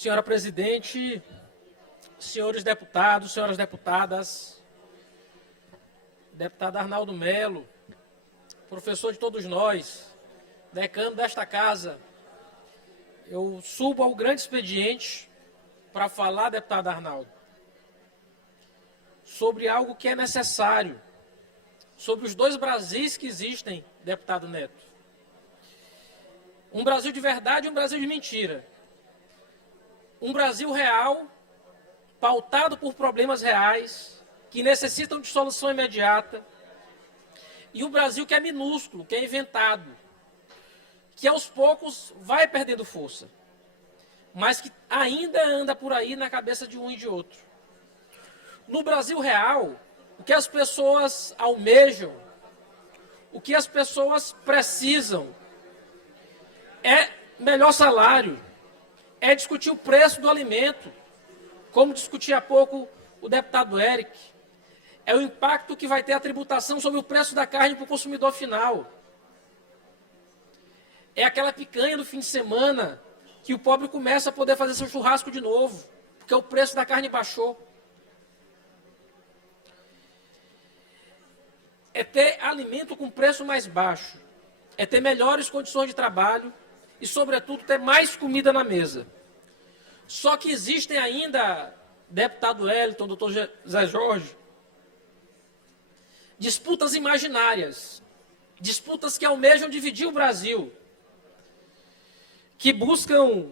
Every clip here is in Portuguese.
Senhora presidente, senhores deputados, senhoras deputadas, deputado Arnaldo Melo, professor de todos nós, decano desta casa, eu subo ao grande expediente para falar, deputado Arnaldo, sobre algo que é necessário, sobre os dois Brasis que existem, deputado Neto. Um Brasil de verdade e um Brasil de mentira. Um Brasil real, pautado por problemas reais, que necessitam de solução imediata. E um Brasil que é minúsculo, que é inventado, que aos poucos vai perdendo força, mas que ainda anda por aí na cabeça de um e de outro. No Brasil real, o que as pessoas almejam, o que as pessoas precisam, é melhor salário, é discutir o preço do alimento, como discutia há pouco o deputado Eric, é o impacto que vai ter a tributação sobre o preço da carne para o consumidor final. É aquela picanha do fim de semana que o pobre começa a poder fazer seu churrasco de novo, porque o preço da carne baixou. É ter alimento com preço mais baixo, é ter melhores condições de trabalho e, sobretudo, ter mais comida na mesa. Só que existem ainda, deputado Wellington, doutor Zé Jorge, disputas imaginárias, disputas que almejam dividir o Brasil, que buscam,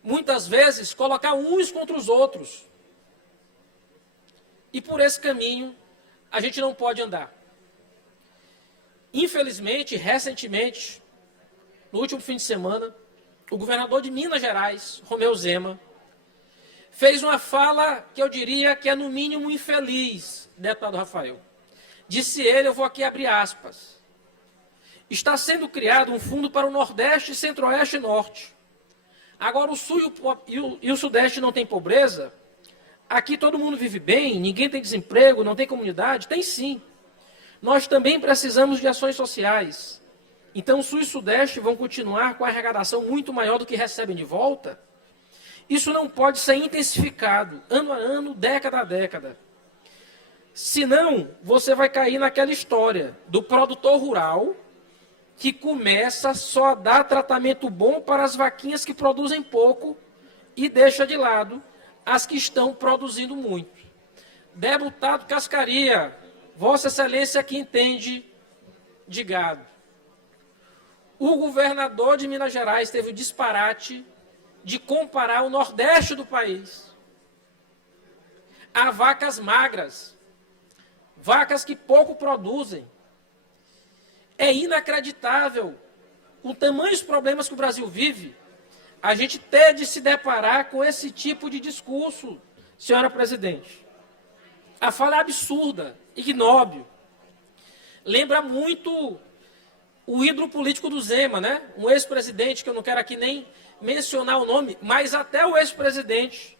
muitas vezes, colocar uns contra os outros. E por esse caminho, a gente não pode andar. Infelizmente, recentemente, no último fim de semana, o governador de Minas Gerais, Romeu Zema, fez uma fala que eu diria que é no mínimo infeliz, deputado Rafael. Disse ele, eu vou aqui abrir aspas, está sendo criado um fundo para o Nordeste, Centro-Oeste e Norte. Agora o Sul e o Sudeste não tem pobreza? Aqui todo mundo vive bem, ninguém tem desemprego, não tem comunidade? Tem sim. Nós também precisamos de ações sociais. Então, o Sul e o Sudeste vão continuar com a arrecadação muito maior do que recebem de volta? Isso não pode ser intensificado, ano a ano, década a década. Senão, você vai cair naquela história do produtor rural que começa só a dar tratamento bom para as vaquinhas que produzem pouco e deixa de lado as que estão produzindo muito. Deputado Cascaria, Vossa Excelência que entende de gado. O governador de Minas Gerais teve o disparate de comparar o Nordeste do país a vacas magras, vacas que pouco produzem. É inacreditável, com tamanhos problemas que o Brasil vive, a gente ter de se deparar com esse tipo de discurso, senhora presidente. A fala é absurda, ignóbil. Lembra muito o ídolo político do Zema, né? Um ex-presidente, que eu não quero aqui nem mencionar o nome, mas até o ex-presidente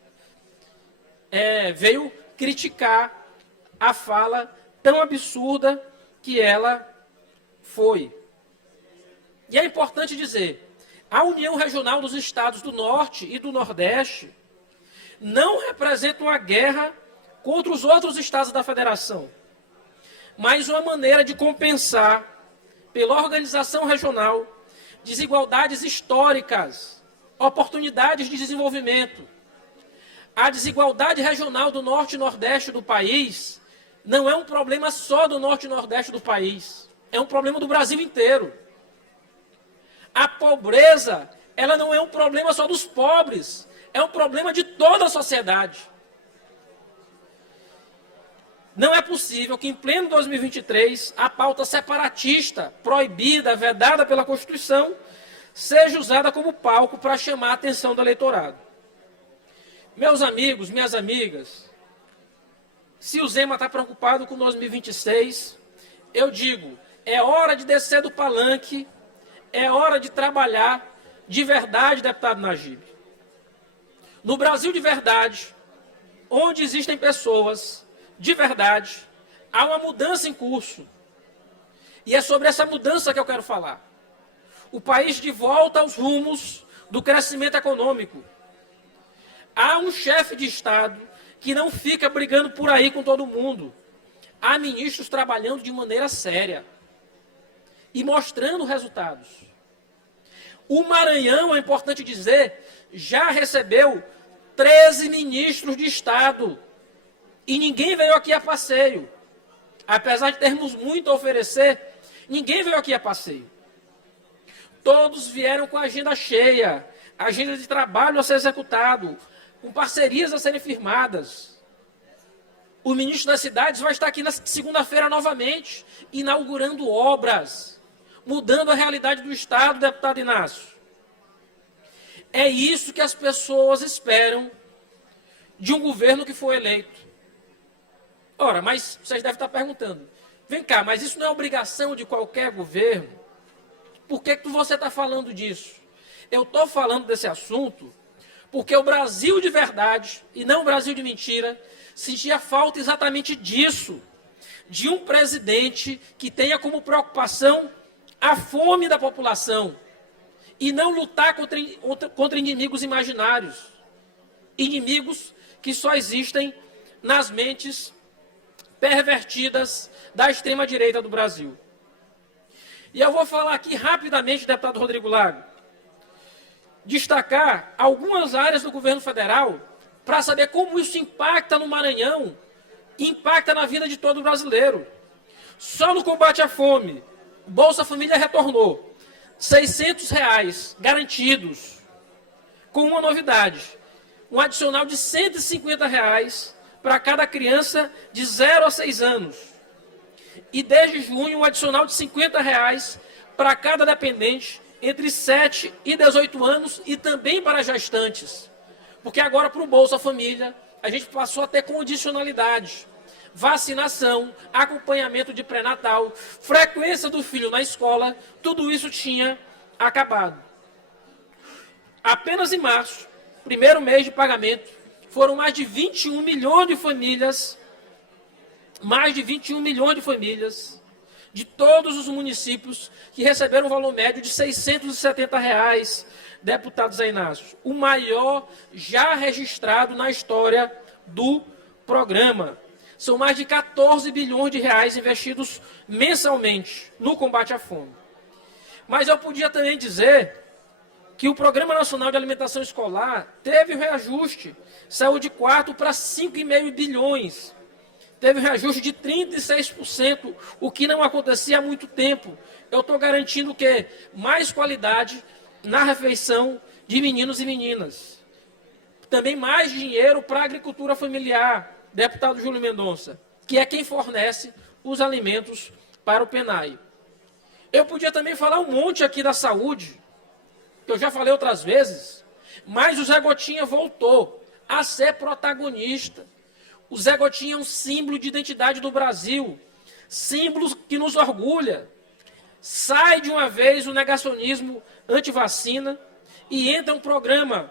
veio criticar a fala tão absurda que ela foi. E é importante dizer, a União Regional dos Estados do Norte e do Nordeste não representa uma guerra contra os outros estados da federação, mas uma maneira de compensar, pela organização regional, desigualdades históricas, oportunidades de desenvolvimento. A desigualdade regional do Norte e Nordeste do país não é um problema só do Norte e Nordeste do país, é um problema do Brasil inteiro. A pobreza, ela não é um problema só dos pobres, é um problema de toda a sociedade. Não é possível que, em pleno 2023, a pauta separatista, proibida, vedada pela Constituição, seja usada como palco para chamar a atenção do eleitorado. Meus amigos, minhas amigas, se o Zema está preocupado com 2026, eu digo, é hora de descer do palanque, é hora de trabalhar de verdade, deputado Najib. No Brasil de verdade, onde existem pessoas de verdade, há uma mudança em curso. E é sobre essa mudança que eu quero falar. O país de volta aos rumos do crescimento econômico. Há um chefe de Estado que não fica brigando por aí com todo mundo. Há ministros trabalhando de maneira séria e mostrando resultados. O Maranhão, é importante dizer, já recebeu 13 ministros de Estado. E ninguém veio aqui a passeio. Apesar de termos muito a oferecer, ninguém veio aqui a passeio. Todos vieram com a agenda cheia, agenda de trabalho a ser executado, com parcerias a serem firmadas. O ministro das cidades vai estar aqui na segunda-feira novamente, inaugurando obras, mudando a realidade do Estado, deputado Inácio. É isso que as pessoas esperam de um governo que foi eleito. Ora, mas vocês devem estar perguntando, vem cá, mas isso não é obrigação de qualquer governo? Por que você está falando disso? Eu estou falando desse assunto porque o Brasil de verdade, e não o Brasil de mentira, sentia falta exatamente disso, de um presidente que tenha como preocupação a fome da população e não lutar contra inimigos imaginários, inimigos que só existem nas mentes pervertidas da extrema-direita do Brasil. E eu vou falar aqui rapidamente, deputado Rodrigo Lago, destacar algumas áreas do governo federal para saber como isso impacta no Maranhão, impacta na vida de todo brasileiro. Só no combate à fome, Bolsa Família retornou R$ 600 garantidos, com uma novidade, um adicional de R$ 150 para cada criança de 0 a 6 anos. E desde junho, um adicional de R$ 50 para cada dependente entre 7 e 18 anos e também para gestantes. Porque agora, para o Bolsa Família, a gente passou a ter condicionalidade. Vacinação, acompanhamento de pré-natal, frequência do filho na escola, tudo isso tinha acabado. Apenas em março, primeiro mês de pagamento, foram mais de 21 milhões de famílias, de todos os municípios que receberam um valor médio de R$ 670, deputado Zé Inácio, o maior já registrado na história do programa. São mais de 14 bilhões de reais investidos mensalmente no combate à fome. Mas eu podia também dizer que o Programa Nacional de Alimentação Escolar teve um reajuste, saiu de 4 para 5,5 bilhões. Teve um reajuste de 36%, o que não acontecia há muito tempo. Eu estou garantindo que mais qualidade na refeição de meninos e meninas. Também mais dinheiro para a agricultura familiar, deputado Júlio Mendonça, que é quem fornece os alimentos para o PENAI. Eu podia também falar um monte aqui da saúde, que eu já falei outras vezes, mas o Zé Gotinha voltou a ser protagonista. O Zé Gotinha é um símbolo de identidade do Brasil, símbolo que nos orgulha. Sai de uma vez o negacionismo anti-vacina e entra um programa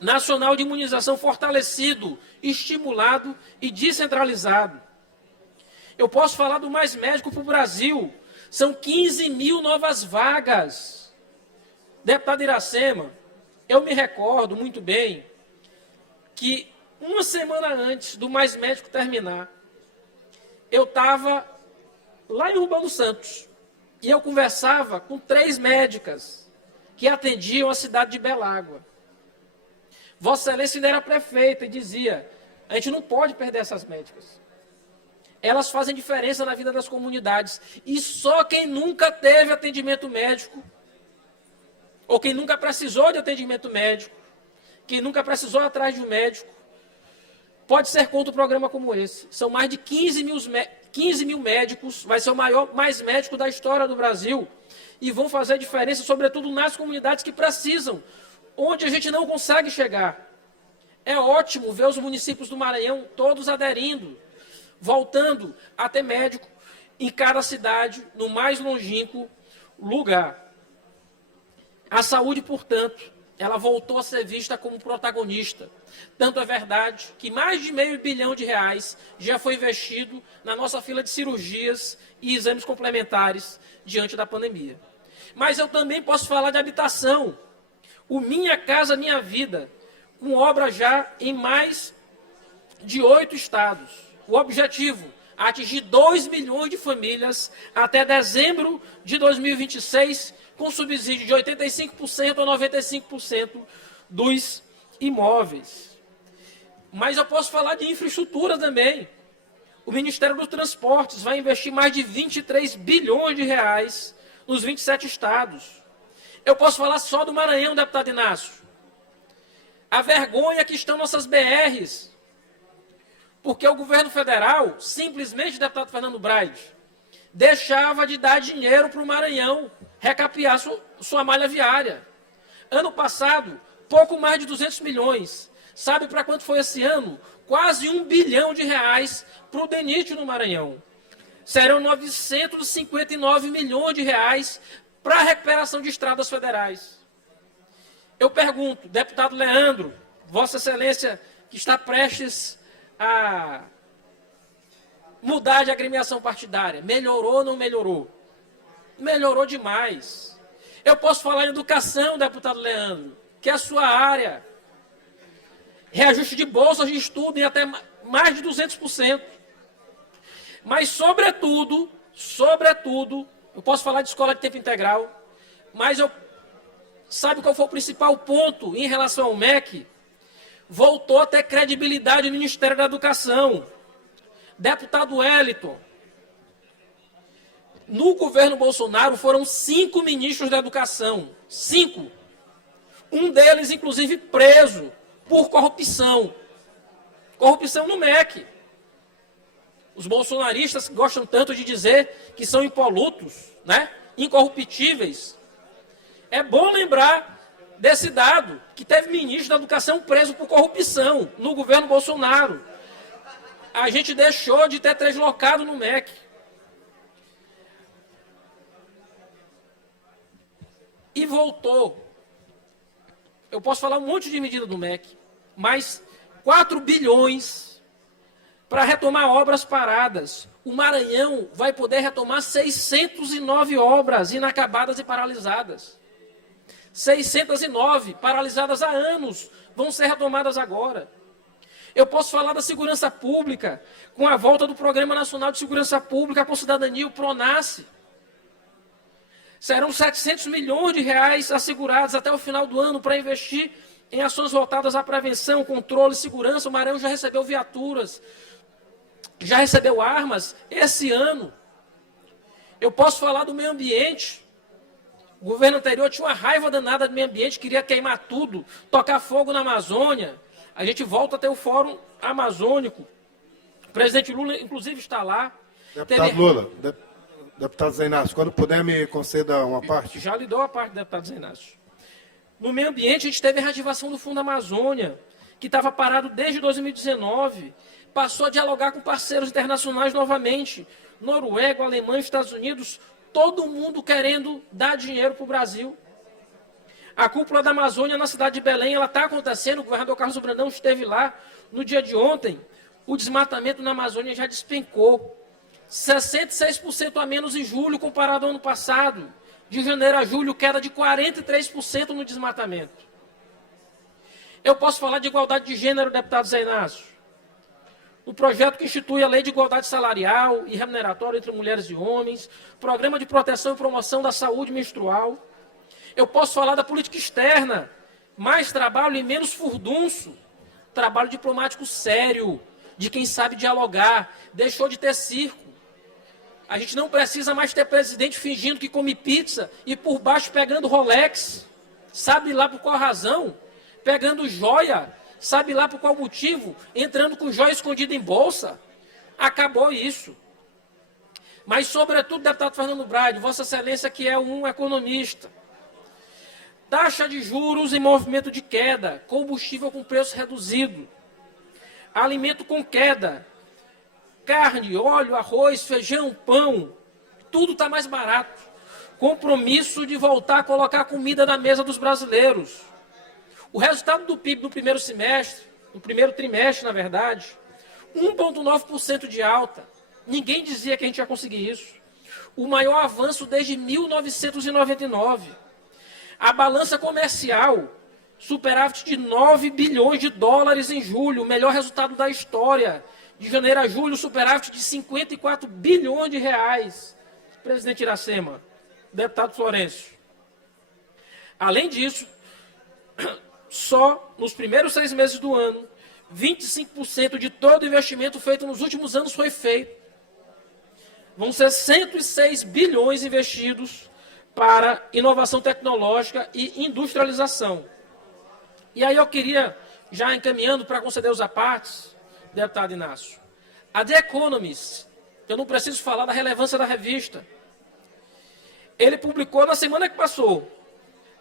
nacional de imunização fortalecido, estimulado e descentralizado. Eu posso falar do Mais Médico para o Brasil. São 15 mil novas vagas. Deputado Iracema, eu me recordo muito bem que uma semana antes do Mais Médico terminar, eu estava lá em Urbano Santos e eu conversava com 3 médicas que atendiam a cidade de Belágua. Vossa Excelência ainda era prefeita e dizia, a gente não pode perder essas médicas. Elas fazem diferença na vida das comunidades. E só quem nunca teve atendimento médico, ou quem nunca precisou de atendimento médico, quem nunca precisou ir atrás de um médico, pode ser contra um programa como esse. São mais de 15 mil médicos, vai ser o maior mais médico da história do Brasil, e vão fazer diferença, sobretudo nas comunidades que precisam, onde a gente não consegue chegar. É ótimo ver os municípios do Maranhão todos aderindo, voltando a ter médico em cada cidade, no mais longínquo lugar. A saúde, portanto, ela voltou a ser vista como protagonista. Tanto é verdade que mais de R$500 bilhão já foi investido na nossa fila de cirurgias e exames complementares diante da pandemia. Mas eu também posso falar de habitação. O Minha Casa Minha Vida, com obra já em mais de 8 estados. O objetivo, atingir 2 milhões de famílias até dezembro de 2026, com subsídio de 85% a 95% dos imóveis. Mas eu posso falar de infraestrutura também. O Ministério dos Transportes vai investir mais de 23 bilhões de reais nos 27 estados. Eu posso falar só do Maranhão, deputado Inácio. A vergonha que estão nossas BRs. Porque o governo federal, simplesmente, deputado Fernando Braide, deixava de dar dinheiro para o Maranhão recapear sua malha viária. Ano passado, pouco mais de 200 milhões. Sabe para quanto foi esse ano? Quase 1 bilhão de reais para o DENIT no Maranhão. Serão 959 milhões de reais para a recuperação de estradas federais. Eu pergunto, deputado Leandro, Vossa Excelência, que está prestes a mudar de agremiação partidária, melhorou ou não melhorou? Melhorou demais. Eu posso falar em educação, deputado Leandro, que é a sua área. Reajuste de bolsas de estudo em até mais de 200%. Mas, sobretudo, eu posso falar de escola de tempo integral, mas sabe qual foi o principal ponto em relação ao MEC? Voltou a ter credibilidade o Ministério da Educação. Deputado Wellington, no governo Bolsonaro foram 5 ministros da Educação. 5. Um deles, inclusive, preso por corrupção. Corrupção no MEC. Os bolsonaristas gostam tanto de dizer que são impolutos, né? Incorruptíveis. É bom lembrar desse dado, que teve ministro da Educação preso por corrupção no governo Bolsonaro. A gente deixou de ter deslocado no MEC. E voltou. Eu posso falar um monte de medida do MEC, mas 4 bilhões para retomar obras paradas. O Maranhão vai poder retomar 609 obras inacabadas e paralisadas. 609, paralisadas há anos, vão ser retomadas agora. Eu posso falar da segurança pública, com a volta do Programa Nacional de Segurança Pública com Cidadania, o PRONASSE. Serão 700 milhões de reais assegurados até o final do ano para investir em ações voltadas à prevenção, controle e segurança. O Maranhão já recebeu viaturas, já recebeu armas esse ano. Eu posso falar do meio ambiente. O governo anterior tinha uma raiva danada do meio ambiente, queria queimar tudo, tocar fogo na Amazônia. A gente volta a ter o Fórum Amazônico. O presidente Lula, inclusive, está lá. Deputado Lula, deputado Zé Inácio, quando puder me conceda uma parte. Já lhe dou a parte, deputado Zé Inácio. No meio ambiente, a gente teve a reativação do Fundo Amazônia, que estava parado desde 2019. Passou a dialogar com parceiros internacionais novamente. Noruega, Alemanha, Estados Unidos, todo mundo querendo dar dinheiro para o Brasil. A cúpula da Amazônia na cidade de Belém, ela está acontecendo, o governador Carlos Brandão esteve lá no dia de ontem. O desmatamento na Amazônia já despencou. 66% a menos em julho comparado ao ano passado. De janeiro a julho, queda de 43% no desmatamento. Eu posso falar de igualdade de gênero, deputado Zé Inácio. O projeto que institui a Lei de Igualdade Salarial e Remuneratória entre Mulheres e Homens, Programa de Proteção e Promoção da Saúde Menstrual. Eu posso falar da política externa, mais trabalho e menos furdunço, trabalho diplomático sério, de quem sabe dialogar, deixou de ter circo. A gente não precisa mais ter presidente fingindo que come pizza e por baixo pegando Rolex, sabe lá por qual razão, pegando joia, sabe lá por qual motivo, entrando com joia escondida em bolsa. Acabou isso. Mas, sobretudo, deputado Fernando Braide, Vossa Excelência, que é um economista. Taxa de juros em movimento de queda, combustível com preço reduzido, alimento com queda, carne, óleo, arroz, feijão, pão, tudo está mais barato. Compromisso de voltar a colocar comida na mesa dos brasileiros. O resultado do PIB no primeiro semestre, no primeiro trimestre, na verdade, 1,9% de alta. Ninguém dizia que a gente ia conseguir isso. O maior avanço desde 1999. A balança comercial superávit de 9 bilhões de dólares em julho, o melhor resultado da história. De janeiro a julho, superávit de 54 bilhões de reais. Presidente Iracema, deputado Florencio. Além disso, só nos primeiros 6 meses do ano, 25% de todo o investimento feito nos últimos anos foi feito. Vão ser 106 bilhões investidos para inovação tecnológica e industrialização. E aí eu queria, já encaminhando para conceder os apartes, deputado Inácio, a The Economist, eu não preciso falar da relevância da revista, ele publicou na semana que passou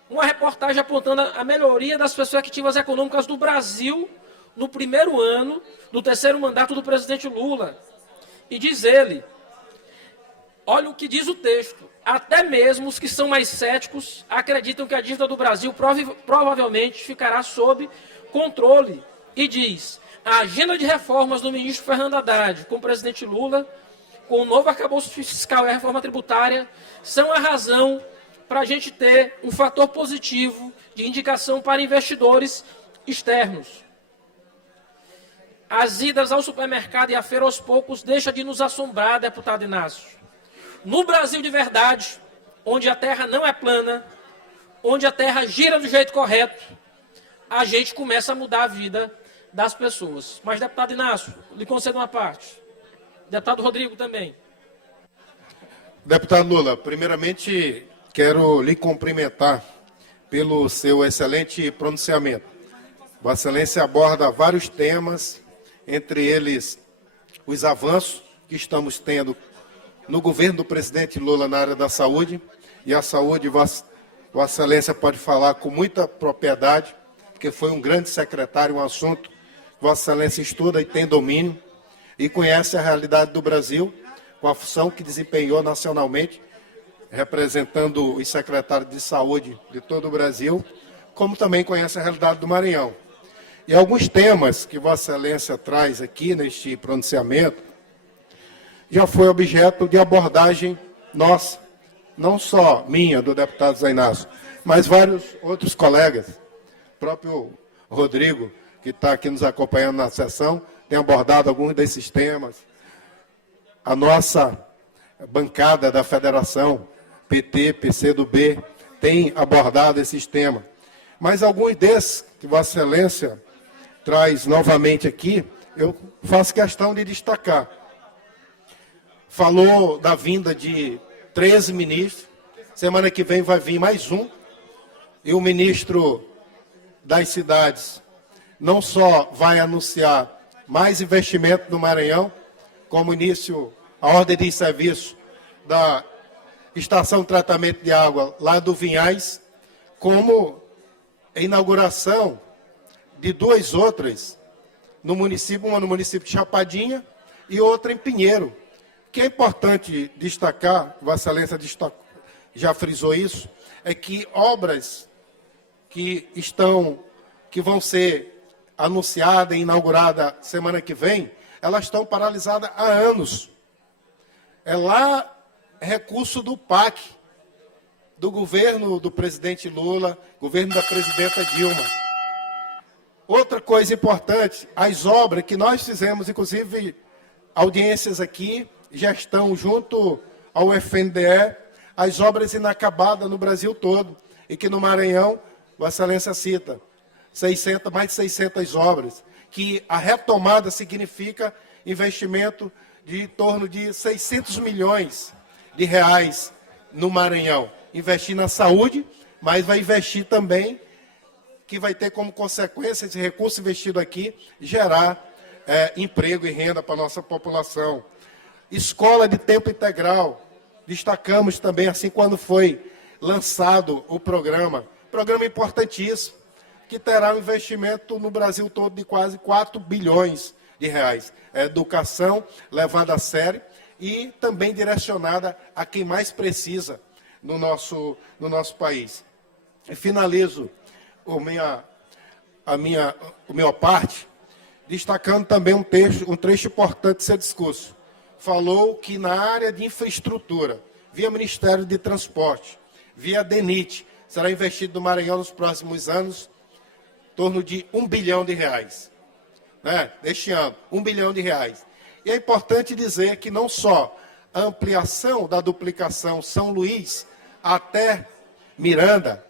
uma reportagem apontando a melhoria das perspectivas econômicas do Brasil no primeiro ano do terceiro mandato do presidente Lula. E diz ele, olha o que diz o texto, até mesmo os que são mais céticos acreditam que a dívida do Brasil provavelmente ficará sob controle. E diz, a agenda de reformas do ministro Fernando Haddad com o presidente Lula, com o novo arcabouço fiscal e a reforma tributária, são a razão para a gente ter um fator positivo de indicação para investidores externos. As idas ao supermercado e à feira aos poucos deixam de nos assombrar, deputado Inácio. No Brasil de verdade, onde a terra não é plana, onde a terra gira do jeito correto, a gente começa a mudar a vida das pessoas. Mas, deputado Inácio, lhe concedo uma parte. Deputado Rodrigo também. Deputado Lula, primeiramente quero lhe cumprimentar pelo seu excelente pronunciamento. Vossa Excelência aborda vários temas, entre eles os avanços que estamos tendo no governo do presidente Lula na área da saúde, e a saúde, Vossa Excelência pode falar com muita propriedade, porque foi um grande secretário, um assunto que Vossa Excelência estuda e tem domínio, e conhece a realidade do Brasil, com a função que desempenhou nacionalmente, representando os secretários de saúde de todo o Brasil, como também conhece a realidade do Maranhão. E alguns temas que Vossa Excelência traz aqui neste pronunciamento, já foi objeto de abordagem nossa, não só minha, do deputado Zé Inácio, mas vários outros colegas, o próprio Rodrigo, que está aqui nos acompanhando na sessão, tem abordado alguns desses temas. A nossa bancada da federação, PT, PCdoB, tem abordado esses temas. Mas alguns desses que Vossa Excelência traz novamente aqui, eu faço questão de destacar. Falou da vinda de 13 ministros, semana que vem vai vir mais um, e o ministro das cidades não só vai anunciar mais investimento no Maranhão, como início, a ordem de serviço da estação de tratamento de água lá do Vinhais, como a inauguração de 2 outras no município, uma no município de Chapadinha e outra em Pinheiro. O que é importante destacar, Vossa Excelência já frisou isso, é que obras que vão ser anunciada e inaugurada semana que vem, elas estão paralisadas há anos. É lá recurso do PAC, do governo do presidente Lula, governo da presidenta Dilma. Outra coisa importante, as obras que nós fizemos, inclusive audiências aqui, já estão junto ao FNDE, as obras inacabadas no Brasil todo, e que no Maranhão, Vossa Excelência cita, mais de 600 obras, que a retomada significa investimento de em torno de 600 milhões de reais no Maranhão. Investir na saúde, mas vai investir também, que vai ter como consequência esse recurso investido aqui, gerar emprego e renda para a nossa população. Escola de tempo integral, destacamos também, assim quando foi lançado o programa importantíssimo, que terá um investimento no Brasil todo de quase 4 bilhões de reais. É educação levada a sério e também direcionada a quem mais precisa no nosso país. E finalizo a minha parte, destacando também um trecho importante do seu discurso. Falou que na área de infraestrutura, via Ministério de Transporte, via DENIT, será investido no Maranhão nos próximos anos torno de R$ 1 bilhão, né? Deste ano, R$ 1 bilhão. E é importante dizer que não só a ampliação da duplicação São Luís até Miranda,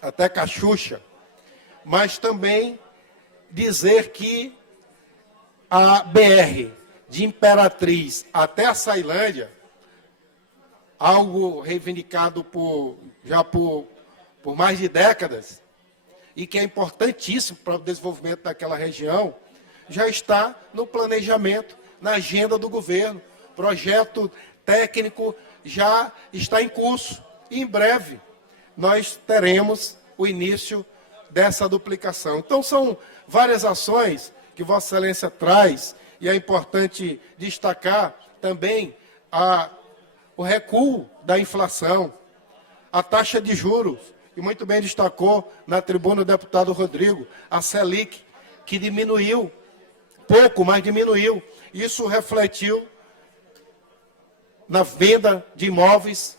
até Cachucha, mas também dizer que a BR de Imperatriz até a Ceilândia, algo reivindicado por mais de décadas, e que é importantíssimo para o desenvolvimento daquela região, já está no planejamento, na agenda do governo. Projeto técnico já está em curso. E em breve nós teremos o início dessa duplicação. Então são várias ações que Vossa Excelência traz, e é importante destacar também o recuo da inflação, a taxa de juros, e muito bem destacou na tribuna o deputado Rodrigo, a Selic, que diminuiu, pouco, mas diminuiu. Isso refletiu na venda de imóveis,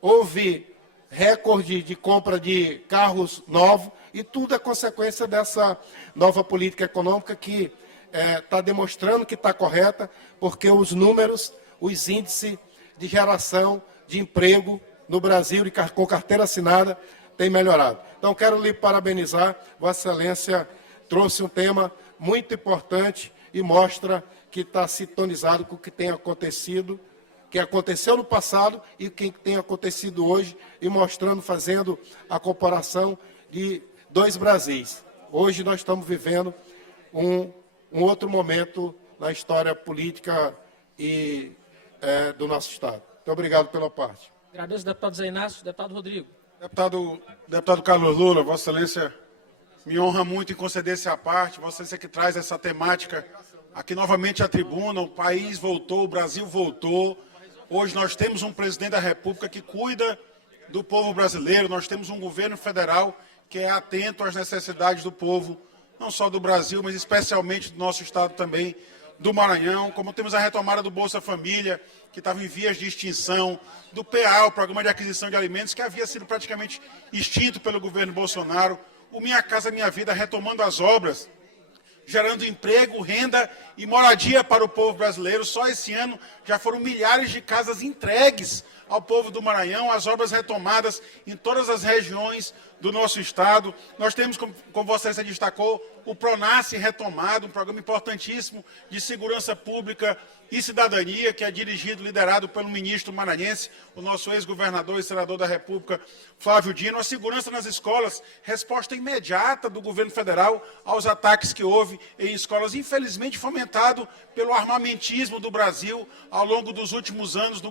houve recorde de compra de carros novos, e tudo é consequência dessa nova política econômica que está demonstrando que está correta, porque os números, os índices de geração de emprego no Brasil e com carteira assinada têm melhorado. Então, quero lhe parabenizar. Vossa Excelência trouxe um tema muito importante e mostra que está sintonizado com o que tem acontecido, que aconteceu no passado e o que tem acontecido hoje, e mostrando, fazendo a comparação de dois Brasis. Hoje nós estamos vivendo um outro momento na história política e do nosso Estado. Muito obrigado pela parte. Agradeço, deputado Zé Inácio. Deputado Rodrigo. Deputado Carlos Lula, Vossa Excelência me honra muito em conceder-se à parte. Vossa Excelência que traz essa temática aqui novamente à tribuna. O país voltou, o Brasil voltou. Hoje nós temos um presidente da República que cuida do povo brasileiro. Nós temos um governo federal que é atento às necessidades do povo, não só do Brasil, mas especialmente do nosso estado também, do Maranhão. Como temos a retomada do Bolsa Família, que estava em vias de extinção, do PA, o Programa de Aquisição de Alimentos, que havia sido praticamente extinto pelo governo Bolsonaro, o Minha Casa Minha Vida retomando as obras, gerando emprego, renda e moradia para o povo brasileiro. Só esse ano já foram milhares de casas entregues ao povo do Maranhão, as obras retomadas em todas as regiões do nosso estado. Nós temos, como Vossa Excelência destacou, o PRONASSE retomado, um programa importantíssimo de segurança pública e cidadania, que é dirigido, liderado pelo ministro maranhense, o nosso ex-governador e senador da República, Flávio Dino. A segurança nas escolas, resposta imediata do governo federal aos ataques que houve em escolas, infelizmente fomentado pelo armamentismo do Brasil ao longo dos últimos anos do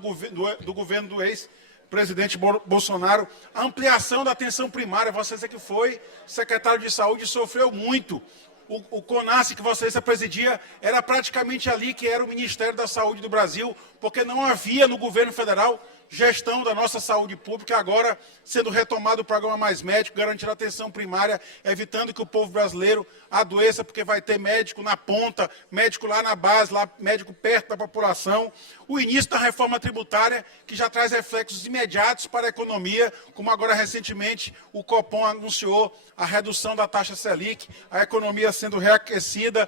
governo do ex-presidente Bolsonaro. A ampliação da atenção primária, Vossa Excelência que foi secretário de Saúde, sofreu muito. O CONASSE que Vossa Excelência presidia era praticamente ali que era o Ministério da Saúde do Brasil, porque não havia no governo federal gestão da nossa saúde pública. Agora sendo retomado o programa Mais Médico, garantir a atenção primária, evitando que o povo brasileiro adoeça, porque vai ter médico na ponta, médico lá na base, lá, médico perto da população. O início da reforma tributária, que já traz reflexos imediatos para a economia, como agora recentemente o Copom anunciou a redução da taxa Selic, a economia sendo reaquecida.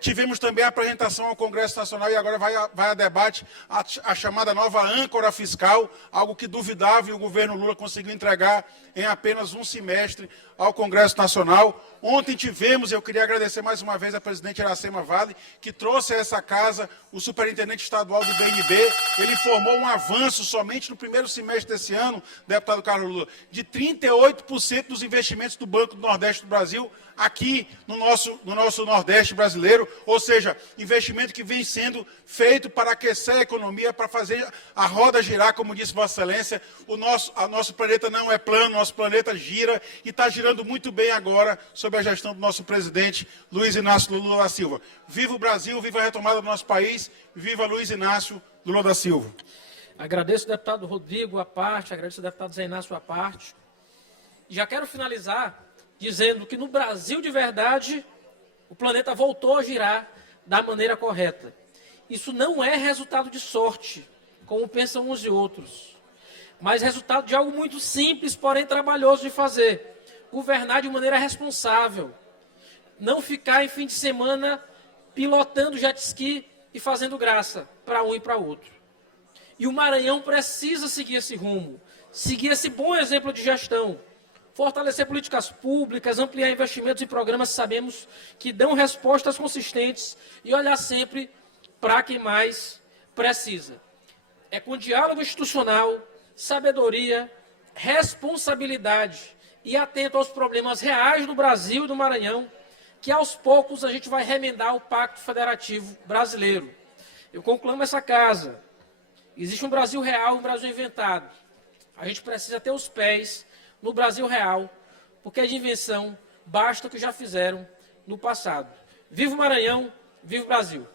Tivemos também a apresentação ao Congresso Nacional e agora vai a debate a chamada nova âncora fiscal, algo que duvidava e o governo Lula conseguiu entregar em apenas um semestre ao Congresso Nacional. Ontem tivemos, eu queria agradecer mais uma vez a presidente Iracema Vale, que trouxe a essa casa o superintendente estadual do BNB. Ele formou um avanço somente no primeiro semestre desse ano, deputado Carlos Lula, de 38% dos investimentos do Banco do Nordeste do Brasil aqui no nosso Nordeste brasileiro, ou seja, investimento que vem sendo feito para aquecer a economia, para fazer a roda girar, como disse Vossa Excelência. O nosso planeta não é plano, nosso planeta gira e está girando muito bem agora sob a gestão do nosso presidente Luiz Inácio Lula da Silva. Viva o Brasil, viva a retomada do nosso país, viva Luiz Inácio Lula da Silva. Agradeço o deputado Rodrigo a parte, agradeço o deputado Zé Inácio a parte. Já quero finalizar dizendo que no Brasil de verdade, o planeta voltou a girar da maneira correta. Isso não é resultado de sorte, como pensam uns e outros, mas resultado de algo muito simples, porém trabalhoso de fazer. governar de maneira responsável. Não ficar em fim de semana pilotando jet ski e fazendo graça para um e para outro. E o Maranhão precisa seguir esse rumo, seguir esse bom exemplo de gestão, fortalecer políticas públicas, ampliar investimentos em programas que sabemos que dão respostas consistentes e olhar sempre para quem mais precisa. É com diálogo institucional, sabedoria, responsabilidade e atento aos problemas reais do Brasil e do Maranhão que aos poucos a gente vai remendar o Pacto Federativo Brasileiro. Eu conclamo essa casa. Existe um Brasil real e um Brasil inventado. A gente precisa ter os pés no Brasil real, porque de invenção basta o que já fizeram no passado. Viva o Maranhão, viva o Brasil!